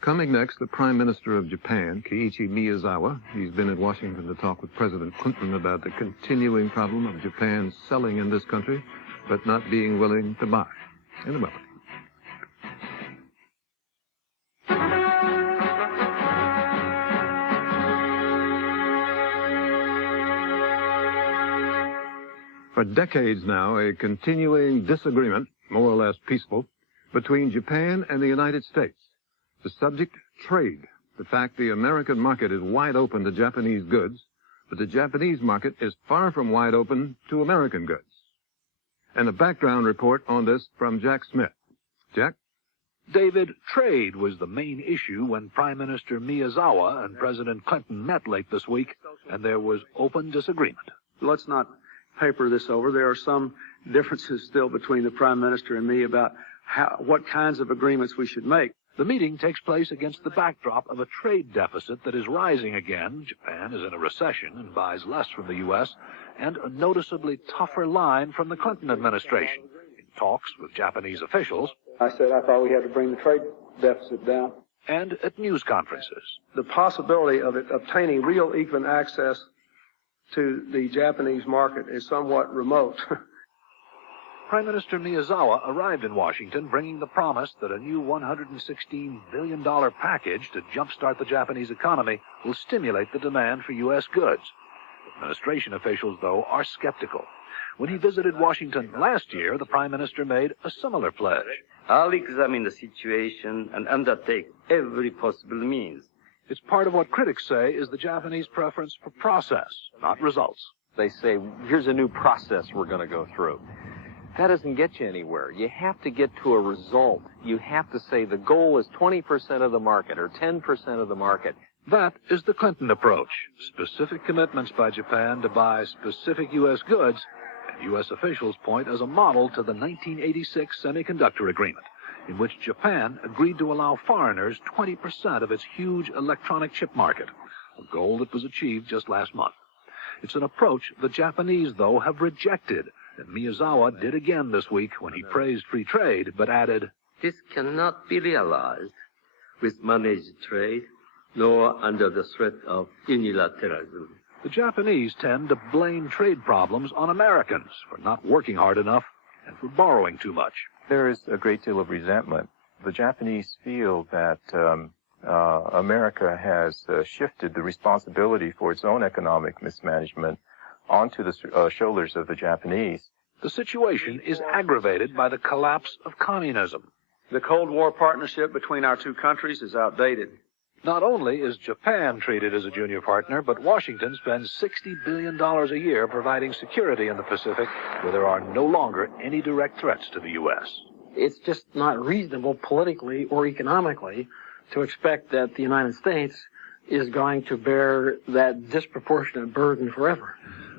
Coming next, the Prime Minister of Japan, Kiichi Miyazawa. He's been in Washington to talk with President Clinton about the continuing problem of Japan selling in this country, but not being willing to buy. In a moment. For decades now, a continuing disagreement, more or less peaceful, between Japan and the United States. The subject, trade. The fact the American market is wide open to Japanese goods, but the Japanese market is far from wide open to American goods. And a background report on this from Jack Smith. Jack? David, trade was the main issue when Prime Minister Miyazawa and President Clinton met late this week, and there was open disagreement. Let's not paper this over. There are some differences still between the Prime Minister and me about what kinds of agreements we should make. The meeting takes place against the backdrop of a trade deficit that is rising again. Japan is in a recession and buys less from the U.S., and a noticeably tougher line from the Clinton administration. In talks with Japanese officials, I said I thought we had to bring the trade deficit down. And at news conferences. The possibility of it obtaining real even access to the Japanese market is somewhat remote. Prime Minister Miyazawa arrived in Washington bringing the promise that a new $116 billion package to jumpstart the Japanese economy will stimulate the demand for U.S. goods. Administration officials, though, are skeptical. When he visited Washington last year, the Prime Minister made a similar pledge. I'll examine the situation and undertake every possible means. It's part of what critics say is the Japanese preference for process, not results. They say, here's a new process we're going to go through. That doesn't get you anywhere. You have to get to a result. You have to say the goal is 20% of the market or 10% of the market. That is the Clinton approach. Specific commitments by Japan to buy specific U.S. goods, and U.S. officials point as a model to the 1986 semiconductor agreement, in which Japan agreed to allow foreigners 20% of its huge electronic chip market, a goal that was achieved just last month. It's an approach the Japanese, though, have rejected, and Miyazawa did again this week when he praised free trade, but added, This cannot be realized with managed trade, nor under the threat of unilateralism. The Japanese tend to blame trade problems on Americans for not working hard enough and for borrowing too much. There is a great deal of resentment. The Japanese feel that America has shifted the responsibility for its own economic mismanagement onto the shoulders of the Japanese. The situation is aggravated by the collapse of communism. The Cold War partnership between our two countries is outdated. Not only is Japan treated as a junior partner, but Washington spends $60 billion a year providing security in the Pacific, where there are no longer any direct threats to the U.S. It's just not reasonable politically or economically to expect that the United States is going to bear that disproportionate burden forever.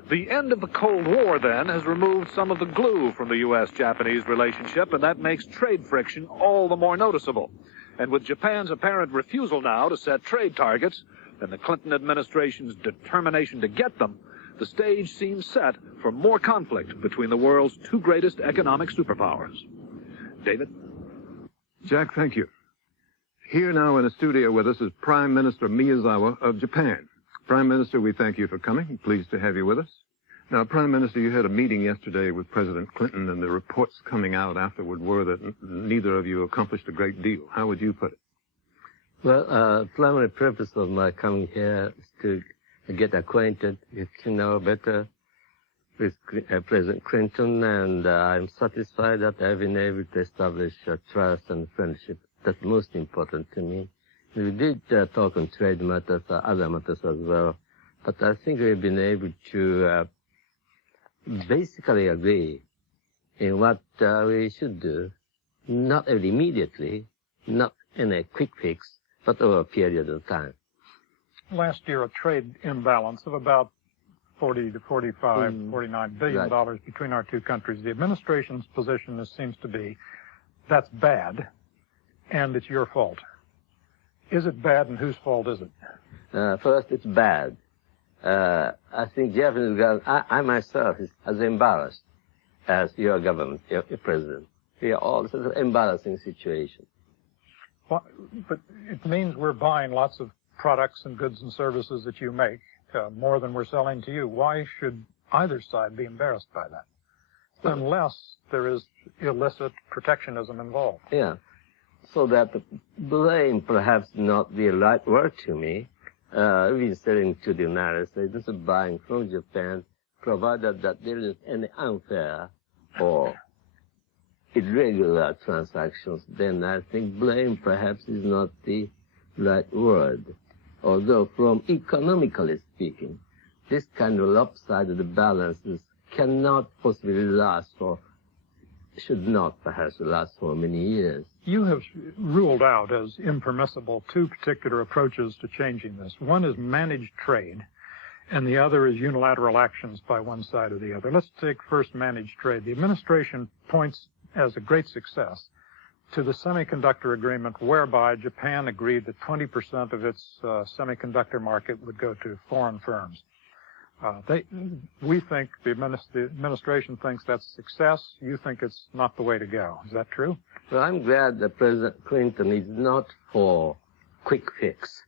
The end of the Cold War, then, has removed some of the glue from the U.S.-Japanese relationship, and that makes trade friction all the more noticeable. And with Japan's apparent refusal now to set trade targets, and the Clinton administration's determination to get them, the stage seems set for more conflict between the world's two greatest economic superpowers. David? Jack, thank you. Here now in the studio with us is Prime Minister Miyazawa of Japan. Prime Minister, we thank you for coming. Pleased to have you with us. Now, Prime Minister, you had a meeting yesterday with President Clinton, and the reports coming out afterward were that neither of you accomplished a great deal. How would you put it? Well, primary purpose of my coming here is to get acquainted, get to know better with President Clinton, and I'm satisfied that I've been able to establish trust and friendship. That's most important to me. We did talk on trade matters, other matters as well, but I think we've been able to basically agree in what we should do, not immediately, not in a quick fix, but over a period of time. Last year, a trade imbalance of about 40 to 45, $49 billion between our two countries. The administration's position seems to be that's bad, and it's your fault. Is it bad, and whose fault is it? First, it's bad. I think Japanese government, I myself is as embarrassed as your government, your president. We are all in an embarrassing situation. But it means we're buying lots of products and goods and services that you make, more than we're selling to you. Why should either side be embarrassed by that? Unless there is illicit protectionism involved. Yeah. So that blame perhaps not the right word to me. We've been selling to the United States, this is buying from Japan, provided that there is any unfair or irregular transactions, then I think blame perhaps is not the right word. Although from economically speaking, this kind of lopsided balances cannot possibly last should not perhaps last for many years. You have ruled out as impermissible two particular approaches to changing this. One is managed trade, and the other is unilateral actions by one side or the other. Let's take first managed trade. The administration points as a great success to the semiconductor agreement whereby Japan agreed that 20% of its semiconductor market would go to foreign firms. We think, the administration thinks that's a success. You think it's not the way to go. Is that true? Well, I'm glad that President Clinton is not for quick fix,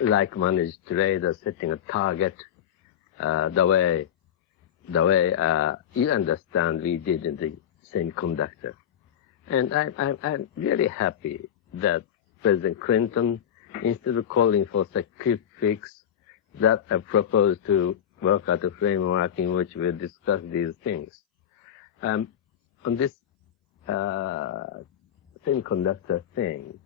like managed trade or setting a target, the way you understand we did in the semiconductor. And I'm really happy that President Clinton, instead of calling for such quick fix, that I proposed to work out a framework in which we'll discuss these things. On this semiconductor thing,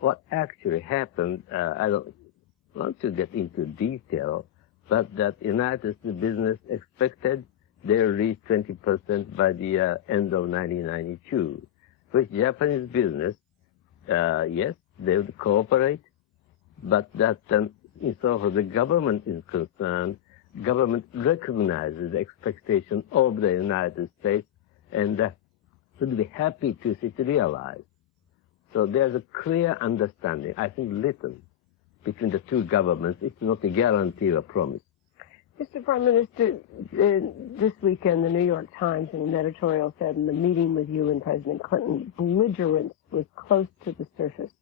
what actually happened, I don't want to get into detail, but that United States business expected they'll reach 20% by the end of 1992, which Japanese business, yes, they would cooperate, but that as far as the government is concerned, government recognizes the expectation of the United States and would be happy to see it realized. So there's a clear understanding, I think written, between the two governments. It's not a guarantee or promise. Mr. Prime Minister, this weekend the New York Times in an editorial said in the meeting with you and President Clinton, belligerence was close to the surface.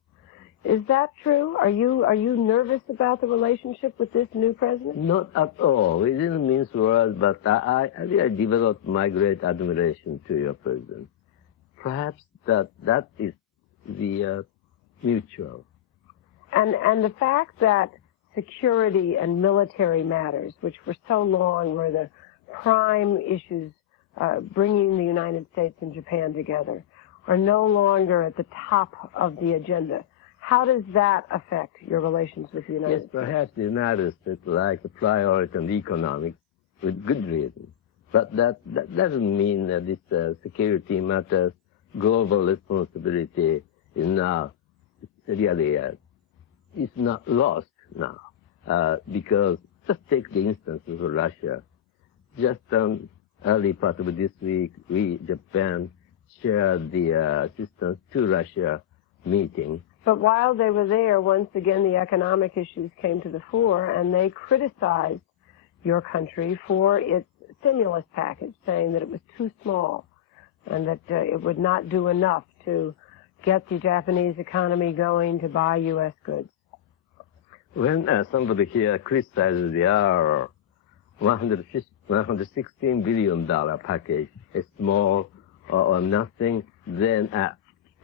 Is that true? Are you nervous about the relationship with this new president? Not at all. We didn't mince words, but I developed my great admiration to your president. Perhaps that is the mutual. And the fact that security and military matters, which for so long were the prime issues bringing the United States and Japan together, are no longer at the top of the agenda. How does that affect your relations with the United States? Yes, perhaps the United States like the priority on economics with good reason. But that doesn't mean that this security matters, global responsibility is now really it's not lost now. Because just take the instance of Russia. Just early part of this week, we, Japan, shared the assistance to Russia meeting. But while they were there, once again, the economic issues came to the fore, and they criticized your country for its stimulus package, saying that it was too small and that it would not do enough to get the Japanese economy going to buy U.S. goods. When somebody here criticizes the $116 billion package, a small or nothing, then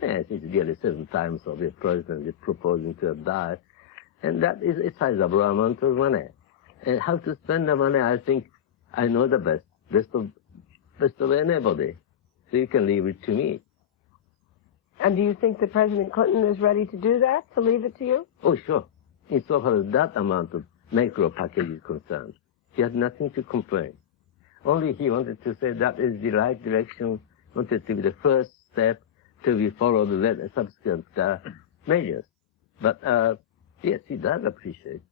yes, it's nearly 7 times of the president is proposing to die. And that is a sizable amount of money. And how to spend the money, I think I know the best of anybody. So you can leave it to me. And do you think that President Clinton is ready to do that, to leave it to you? Oh, sure. Insofar as that amount of macro package is concerned, he had nothing to complain. Only he wanted to say that is the right direction, wanted to be the first step to be followed with subsequent measures. But yes, he does appreciate.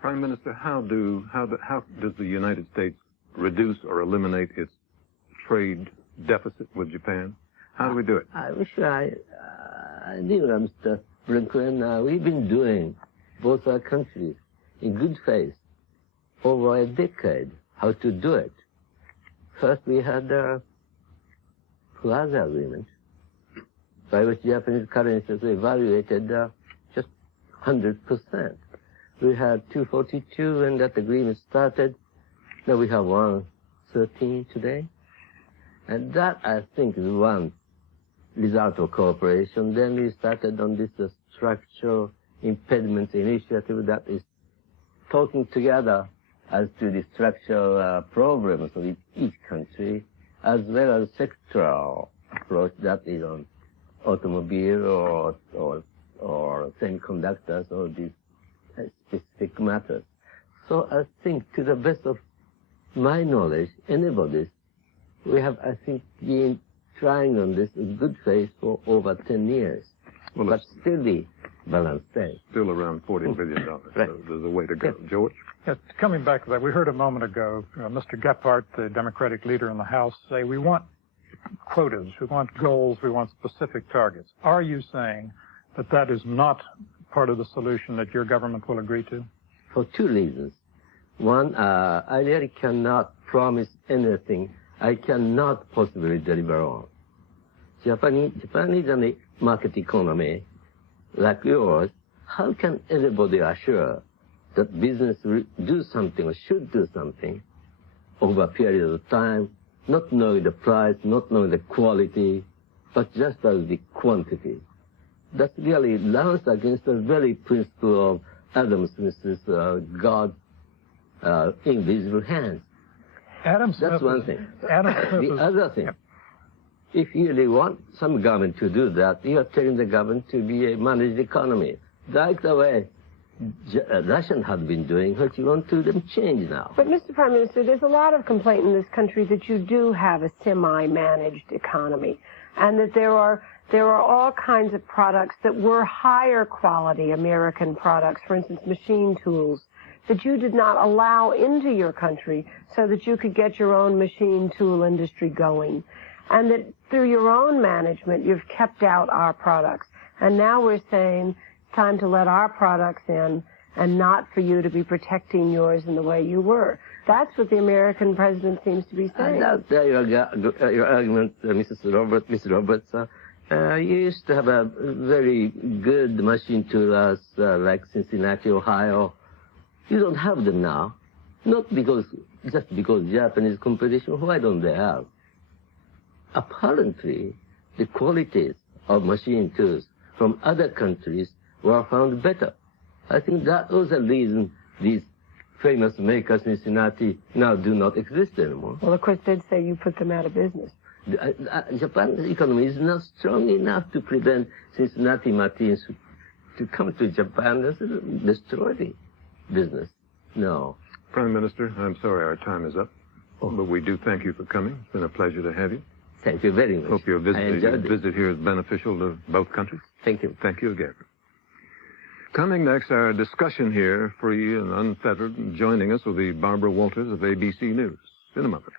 Prime Minister, how does the United States reduce or eliminate its trade deficit with Japan? How do we do it? I wish I knew, Mr. Brinkley. We've been doing, both our countries, in good faith, over a decade, how to do it. First, we had a Plaza Agreement, by which Japanese currency is evaluated just 100%. We had 242 when that agreement started. Now we have 113 today. And that, I think, is one result of cooperation. Then we started on this structural impediments initiative that is talking together as to the structural problems of each country, as well as sectoral approach that is on automobile or semiconductors or these specific matters. So I think, to the best of my knowledge, anybody's, we have, I think, been trying on this in good faith for over 10 years. Well, but still the balance stays. Still around $40 billion. Right. So there's a way to go. George? Yes, coming back to that, we heard a moment ago Mr. Gephardt, the Democratic leader in the House, say we want quotas, we want goals, we want specific targets. Are you saying that that is not part of the solution that your government will agree to? For two reasons. One, I really cannot promise anything I cannot possibly deliver on. Japan is a market economy like yours. How can anybody assure that business will do something or should do something over a period of time, not knowing the price, not knowing the quality, but just as the quantity? That really runs against the very principle of Adam Smith's God invisible hands. That's one thing. The other thing, if you really want some government to do that, you are telling the government to be a managed economy, like the way Russian had been doing, which you want to them change now. But, Mr. Prime Minister, there's a lot of complaint in this country that you do have a semi-managed economy, and that there are all kinds of products that were higher quality American products, for instance, machine tools, that you did not allow into your country so that you could get your own machine tool industry going. And that through your own management, you've kept out our products. And now we're saying it's time to let our products in and not for you to be protecting yours in the way you were. That's what the American president seems to be saying. Your argument, Mrs. Roberts. You used to have a very good machine toolers like Cincinnati, Ohio. You don't have them now. Not just because Japanese competition. Why don't they have? Apparently, the qualities of machine tools from other countries were found better. I think that was the reason these famous makers in Cincinnati now do not exist anymore. Well, of course, they'd say you put them out of business. Japan's economy is not strong enough to prevent Cincinnati machines to come to Japan and destroy the business. No. Prime Minister, I'm sorry our time is up. Oh. But we do thank you for coming. It's been a pleasure to have you. Thank you very much. Hope your visit here is beneficial to both countries. Thank you. Thank you again. Coming next, our discussion here, free and unfettered. Joining us will be Barbara Walters of ABC News. In a moment.